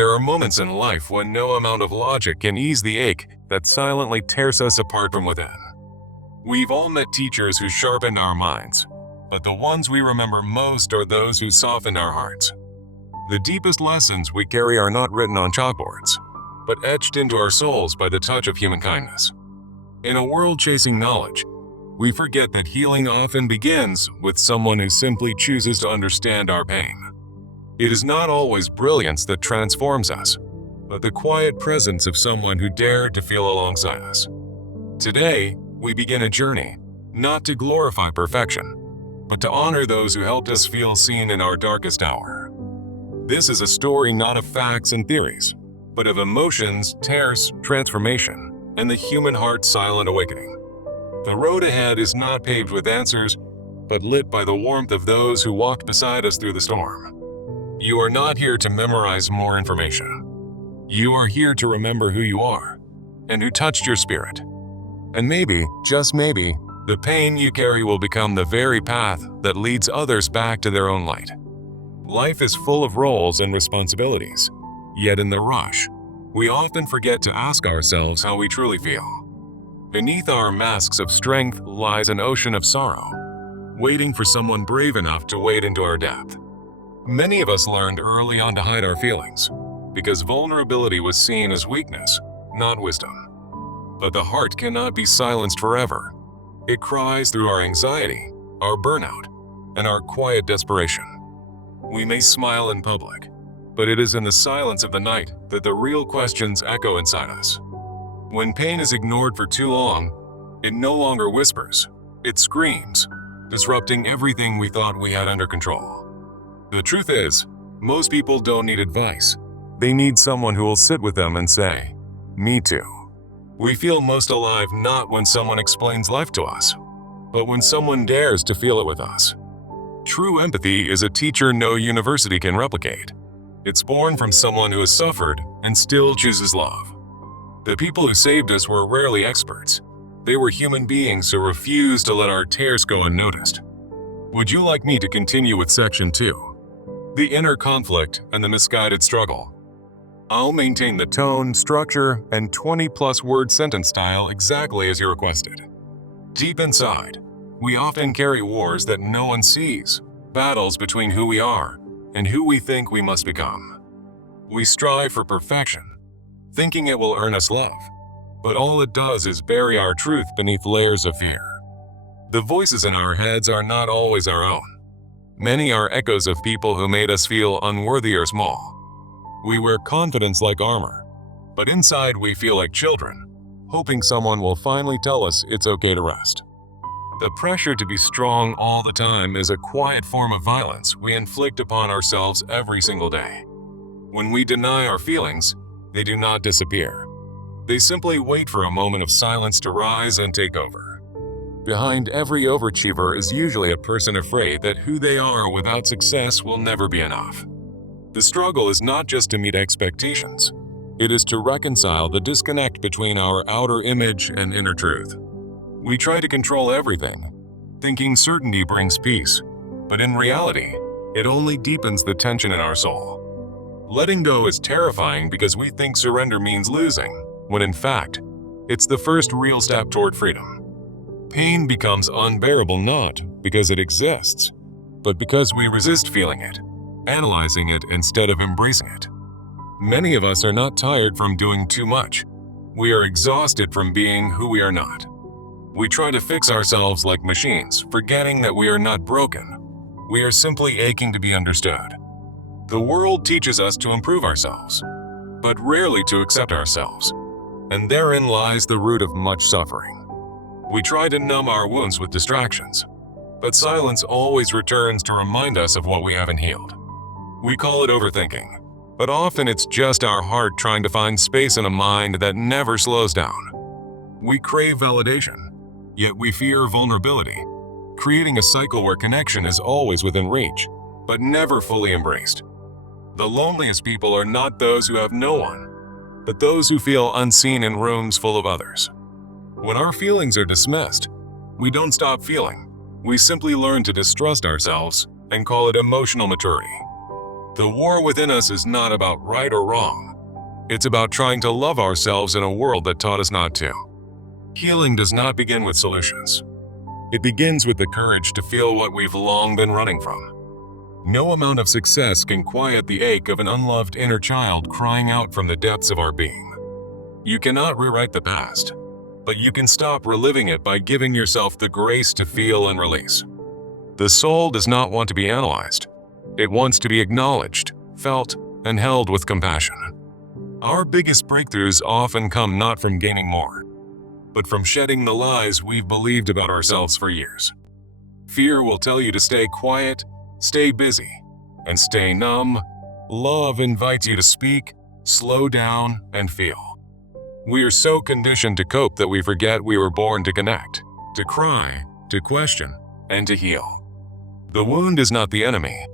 There are moments in life when no amount of logic can ease the ache that silently tears us apart from within. We've all met teachers who sharpened our minds, but the ones we remember most are those who softened our hearts. The deepest lessons we carry are not written on chalkboards, but etched into our souls by the touch of human kindness. In a world chasing knowledge, we forget that healing often begins with someone who simply chooses to understand our pain. It is not always brilliance that transforms us, but the quiet presence of someone who dared to feel alongside us. Today, we begin a journey, not to glorify perfection, but to honor those who helped us feel seen in our darkest hour. This is a story not of facts and theories, but of emotions, tears, transformation, and the human heart's silent awakening. The road ahead is not paved with answers, but lit by the warmth of those who walked beside us through the storm. You are not here to memorize more information. You are here to remember who you are, and who touched your spirit. And maybe, just maybe, the pain you carry will become the very path that leads others back to their own light. Life is full of roles and responsibilities, yet in the rush, we often forget to ask ourselves how we truly feel. Beneath our masks of strength lies an ocean of sorrow, waiting for someone brave enough to wade into our depth. Many of us learned early on to hide our feelings, because vulnerability was seen as weakness, not wisdom. But the heart cannot be silenced forever. It cries through our anxiety, our burnout, and our quiet desperation. We may smile in public, but it is in the silence of the night that the real questions echo inside us. When pain is ignored for too long, it no longer whispers, it screams, disrupting everything we thought we had under control. The truth is, most people don't need advice. They need someone who will sit with them and say, "Me too." We feel most alive not when someone explains life to us, but when someone dares to feel it with us. True empathy is a teacher no university can replicate. It's born from someone who has suffered and still chooses love. The people who saved us were rarely experts. They were human beings who refused to let our tears go unnoticed. Would you like me to continue with Section 2? The inner conflict and the misguided struggle. I'll maintain the tone, structure, and 20-plus word sentence style exactly as you requested. Deep inside, we often carry wars that no one sees, battles between who we are and who we think we must become. We strive for perfection, thinking it will earn us love, but all it does is bury our truth beneath layers of fear. The voices in our heads are not always our own. Many are echoes of people who made us feel unworthy or small. We wear confidence like armor, but inside we feel like children, hoping someone will finally tell us it's okay to rest. The pressure to be strong all the time is a quiet form of violence we inflict upon ourselves every single day. When we deny our feelings, they do not disappear. They simply wait for a moment of silence to rise and take over. Behind every overachiever is usually a person afraid that who they are without success will never be enough. The struggle is not just to meet expectations. It is to reconcile the disconnect between our outer image and inner truth. We try to control everything, thinking certainty brings peace, but in reality, it only deepens the tension in our soul. Letting go is terrifying because we think surrender means losing, when in fact, it's the first real step toward freedom. Pain becomes unbearable not because it exists, but because we resist feeling it, analyzing it instead of embracing it. Many of us are not tired from doing too much. We are exhausted from being who we are not. We try to fix ourselves like machines, forgetting that we are not broken. We are simply aching to be understood. The world teaches us to improve ourselves, but rarely to accept ourselves. And therein lies the root of much suffering. We try to numb our wounds with distractions, but silence always returns to remind us of what we haven't healed. We call it overthinking, but often it's just our heart trying to find space in a mind that never slows down. We crave validation, yet we fear vulnerability, creating a cycle where connection is always within reach, but never fully embraced. The loneliest people are not those who have no one, but those who feel unseen in rooms full of others. When our feelings are dismissed, we don't stop feeling. We simply learn to distrust ourselves and call it emotional maturity. The war within us is not about right or wrong. It's about trying to love ourselves in a world that taught us not to. Healing does not begin with solutions. It begins with the courage to feel what we've long been running from. No amount of success can quiet the ache of an unloved inner child crying out from the depths of our being. You cannot rewrite the past, but you can stop reliving it by giving yourself the grace to feel and release. The soul does not want to be analyzed. It wants to be acknowledged, felt, and held with compassion. Our biggest breakthroughs often come not from gaining more, but from shedding the lies we've believed about ourselves for years. Fear will tell you to stay quiet, stay busy, and stay numb. Love invites you to speak, slow down, and feel. We are so conditioned to cope that we forget we were born to connect, to cry, to question, and to heal. The wound is not the enemy.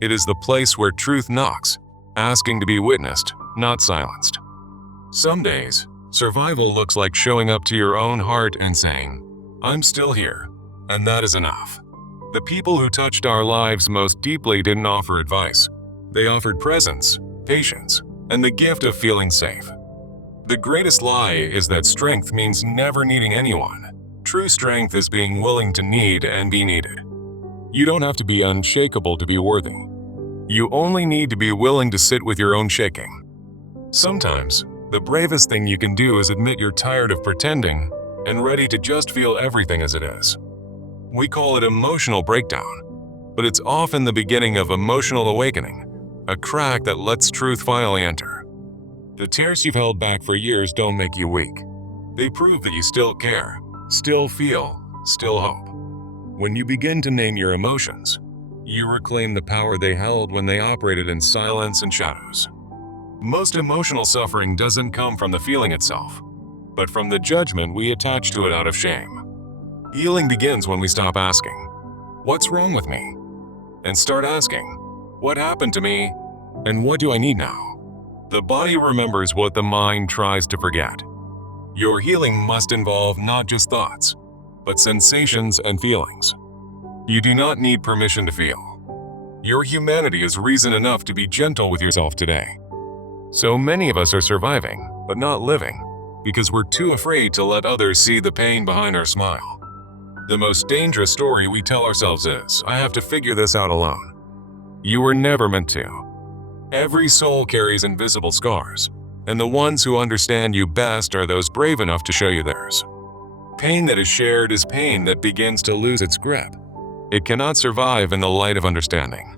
It is the place where truth knocks, asking to be witnessed, not silenced. Some days, survival looks like showing up to your own heart and saying, "I'm still here," and that is enough. The people who touched our lives most deeply didn't offer advice. They offered presence, patience, and the gift of feeling safe. The greatest lie is that strength means never needing anyone. True strength is being willing to need and be needed. You don't have to be unshakable to be worthy. You only need to be willing to sit with your own shaking. Sometimes, the bravest thing you can do is admit you're tired of pretending and ready to just feel everything as it is. We call it emotional breakdown, but it's often the beginning of emotional awakening, a crack that lets truth finally enter. The tears you've held back for years don't make you weak. They prove that you still care, still feel, still hope. When you begin to name your emotions, you reclaim the power they held when they operated in silence and shadows. Most emotional suffering doesn't come from the feeling itself, but from the judgment we attach to it out of shame. Healing begins when we stop asking, "What's wrong with me?" and start asking, "What happened to me? And what do I need now?" The body remembers what the mind tries to forget. Your healing must involve not just thoughts, but sensations and feelings. You do not need permission to feel. Your humanity is reason enough to be gentle with yourself today. So many of us are surviving, but not living, because we're too afraid to let others see the pain behind our smile. The most dangerous story we tell ourselves is, "I have to figure this out alone." You were never meant to. Every soul carries invisible scars, and the ones who understand you best are those brave enough to show you theirs. Pain that is shared is pain that begins to lose its grip. It cannot survive in the light of understanding.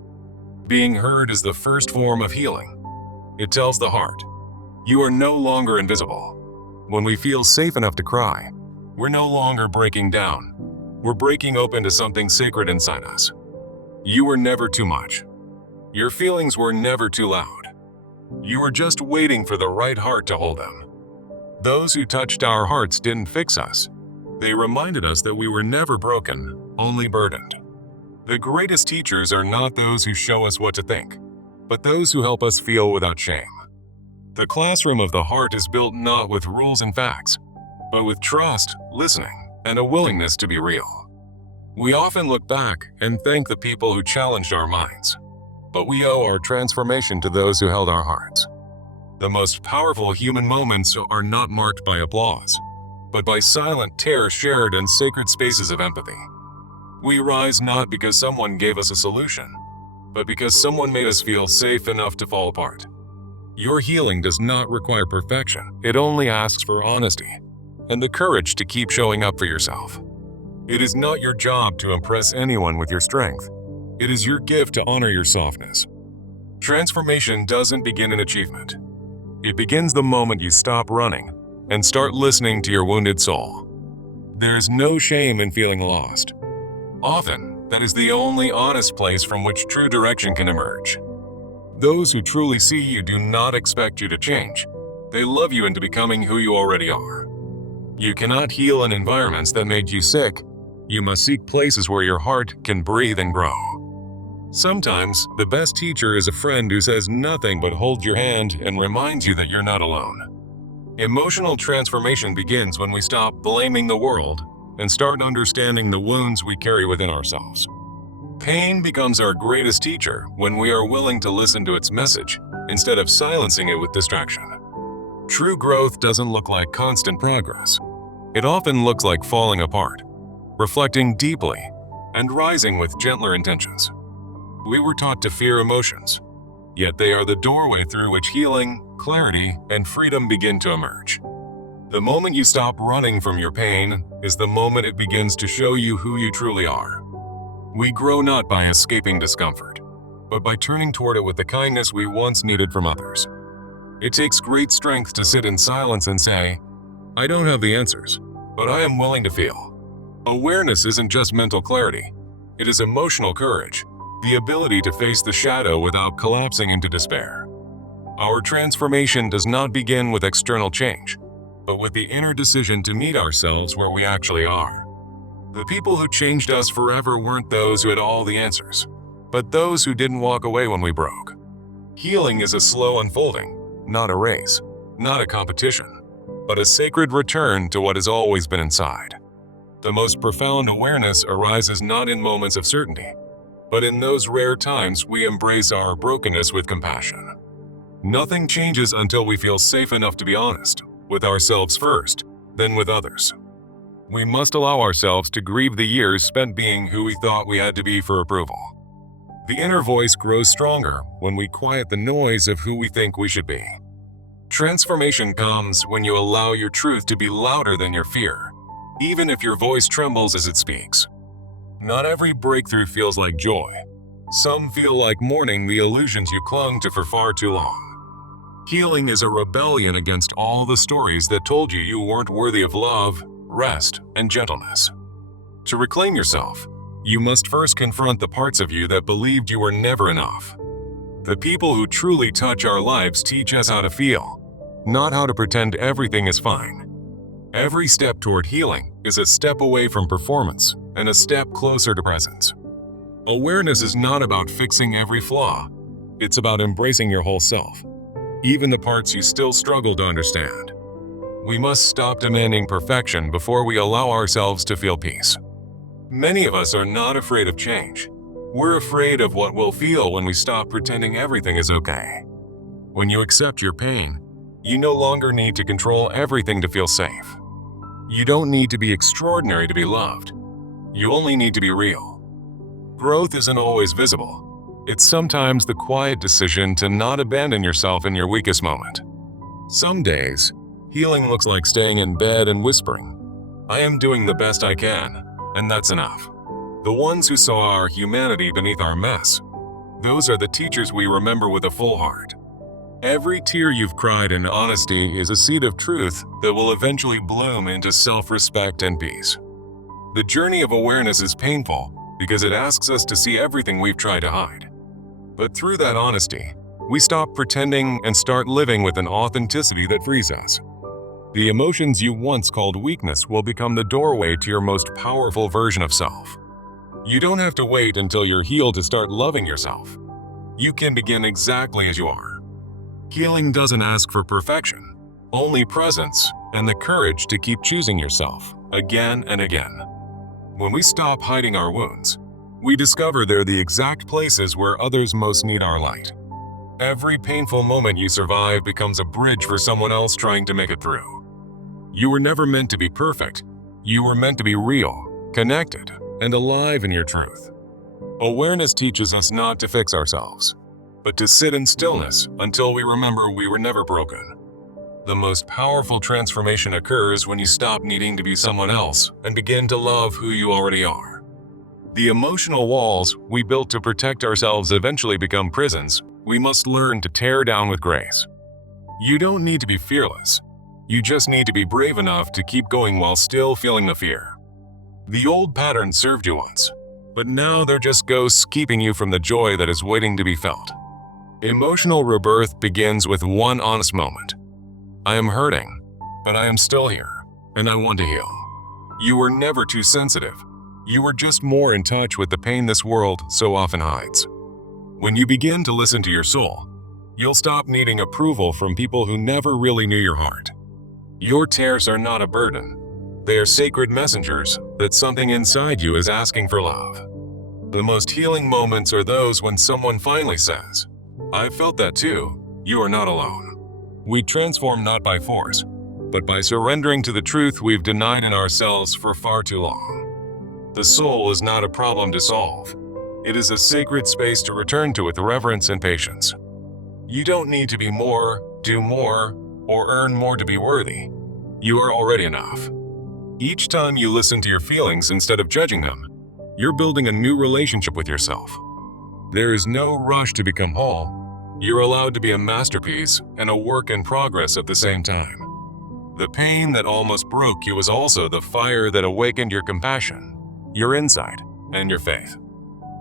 Being heard is the first form of healing. It tells the heart, you are no longer invisible. When we feel safe enough to cry, we're no longer breaking down. We're breaking open to something sacred inside us. You were never too much. Your feelings were never too loud. You were just waiting for the right heart to hold them. Those who touched our hearts didn't fix us. They reminded us that we were never broken, only burdened. The greatest teachers are not those who show us what to think, but those who help us feel without shame. The classroom of the heart is built not with rules and facts, but with trust, listening, and a willingness to be real. We often look back and thank the people who challenged our minds, but we owe our transformation to those who held our hearts. The most powerful human moments are not marked by applause, but by silent tears shared in sacred spaces of empathy. We rise not because someone gave us a solution, but because someone made us feel safe enough to fall apart. Your healing does not require perfection. It only asks for honesty and the courage to keep showing up for yourself. It is not your job to impress anyone with your strength. It is your gift to honor your softness. Transformation doesn't begin in achievement. It begins the moment you stop running and start listening to your wounded soul. There is no shame in feeling lost. Often, that is the only honest place from which true direction can emerge. Those who truly see you do not expect you to change. They love you into becoming who you already are. You cannot heal in environments that made you sick. You must seek places where your heart can breathe and grow. Sometimes, the best teacher is a friend who says nothing but holds your hand and reminds you that you're not alone. Emotional transformation begins when we stop blaming the world and start understanding the wounds we carry within ourselves. Pain becomes our greatest teacher when we are willing to listen to its message instead of silencing it with distraction. True growth doesn't look like constant progress. It often looks like falling apart, reflecting deeply, and rising with gentler intentions. We were taught to fear emotions, yet they are the doorway through which healing, clarity, and freedom begin to emerge. The moment you stop running from your pain is the moment it begins to show you who you truly are. We grow not by escaping discomfort, but by turning toward it with the kindness we once needed from others. It takes great strength to sit in silence and say, "I don't have the answers, but I am willing to feel." Awareness isn't just mental clarity. It is emotional courage, the ability to face the shadow without collapsing into despair. Our transformation does not begin with external change, but with the inner decision to meet ourselves where we actually are. The people who changed us forever weren't those who had all the answers, but those who didn't walk away when we broke. Healing is a slow unfolding, not a race, not a competition, but a sacred return to what has always been inside. The most profound awareness arises not in moments of certainty, but in those rare times we embrace our brokenness with compassion. Nothing changes until we feel safe enough to be honest, with ourselves first, then with others. We must allow ourselves to grieve the years spent being who we thought we had to be for approval. The inner voice grows stronger when we quiet the noise of who we think we should be. Transformation comes when you allow your truth to be louder than your fear, even if your voice trembles as it speaks. Not every breakthrough feels like joy. Some feel like mourning the illusions you clung to for far too long. Healing is a rebellion against all the stories that told you you weren't worthy of love, rest, and gentleness. To reclaim yourself, you must first confront the parts of you that believed you were never enough. The people who truly touch our lives teach us how to feel, not how to pretend everything is fine. Every step toward healing is a step away from performance and a step closer to presence. Awareness is not about fixing every flaw. It's about embracing your whole self, even the parts you still struggle to understand. We must stop demanding perfection before we allow ourselves to feel peace. Many of us are not afraid of change. We're afraid of what we'll feel when we stop pretending everything is okay. When you accept your pain, you no longer need to control everything to feel safe. You don't need to be extraordinary to be loved. You only need to be real. Growth isn't always visible. It's sometimes the quiet decision to not abandon yourself in your weakest moment. Some days, healing looks like staying in bed and whispering, "I am doing the best I can, and that's enough." The ones who saw our humanity beneath our mess, those are the teachers we remember with a full heart. Every tear you've cried in honesty is a seed of truth that will eventually bloom into self-respect and peace. The journey of awareness is painful because it asks us to see everything we've tried to hide. But through that honesty, we stop pretending and start living with an authenticity that frees us. The emotions you once called weakness will become the doorway to your most powerful version of self. You don't have to wait until you're healed to start loving yourself. You can begin exactly as you are. Healing doesn't ask for perfection, only presence and the courage to keep choosing yourself again and again. When we stop hiding our wounds, we discover they're the exact places where others most need our light. Every painful moment you survive becomes a bridge for someone else trying to make it through. You were never meant to be perfect. You were meant to be real, connected, and alive in your truth. Awareness teaches us not to fix ourselves, but to sit in stillness until we remember we were never broken. The most powerful transformation occurs when you stop needing to be someone else and begin to love who you already are. The emotional walls we built to protect ourselves eventually become prisons we must learn to tear down with grace. You don't need to be fearless. You just need to be brave enough to keep going while still feeling the fear. The old patterns served you once, but now they're just ghosts keeping you from the joy that is waiting to be felt. Emotional rebirth begins with one honest moment. I am hurting, but I am still here, and I want to heal. You were never too sensitive. You were just more in touch with the pain this world so often hides. When you begin to listen to your soul, you'll stop needing approval from people who never really knew your heart. Your tears are not a burden. They are sacred messengers that something inside you is asking for love. The most healing moments are those when someone finally says, "I've felt that too. You are not alone." We transform not by force, but by surrendering to the truth we've denied in ourselves for far too long. The soul is not a problem to solve. It is a sacred space to return to with reverence and patience. You don't need to be more, do more, or earn more to be worthy. You are already enough. Each time you listen to your feelings instead of judging them, you're building a new relationship with yourself. There is no rush to become whole. You're allowed to be a masterpiece and a work in progress at the same time. The pain that almost broke you is also the fire that awakened your compassion, your insight, and your faith.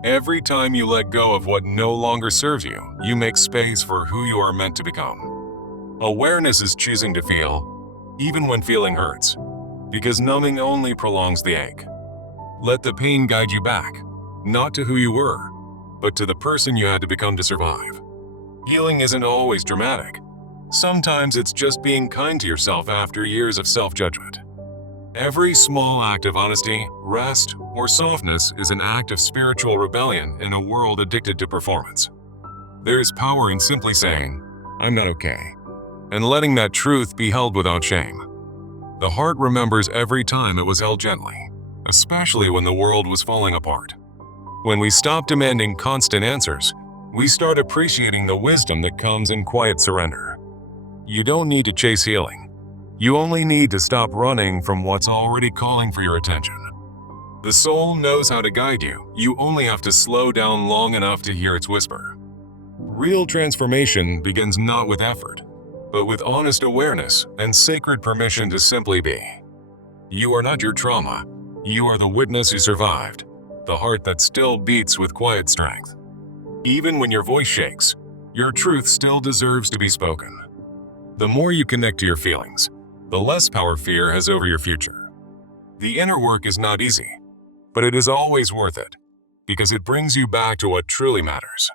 Every time you let go of what no longer serves you, you make space for who you are meant to become. Awareness is choosing to feel, even when feeling hurts, because numbing only prolongs the ache. Let the pain guide you back, not to who you were, but to the person you had to become to survive. Healing isn't always dramatic. Sometimes it's just being kind to yourself after years of self-judgment. Every small act of honesty, rest, or softness is an act of spiritual rebellion in a world addicted to performance. There is power in simply saying, "I'm not okay," and letting that truth be held without shame. The heart remembers every time it was held gently, especially when the world was falling apart. When we stop demanding constant answers, we start appreciating the wisdom that comes in quiet surrender. You don't need to chase healing. You only need to stop running from what's already calling for your attention. The soul knows how to guide you. You only have to slow down long enough to hear its whisper. Real transformation begins not with effort, but with honest awareness and sacred permission to simply be. You are not your trauma. You are the witness who survived, the heart that still beats with quiet strength. Even when your voice shakes, your truth still deserves to be spoken. The more you connect to your feelings, the less power fear has over your future. The inner work is not easy, but it is always worth it, because it brings you back to what truly matters.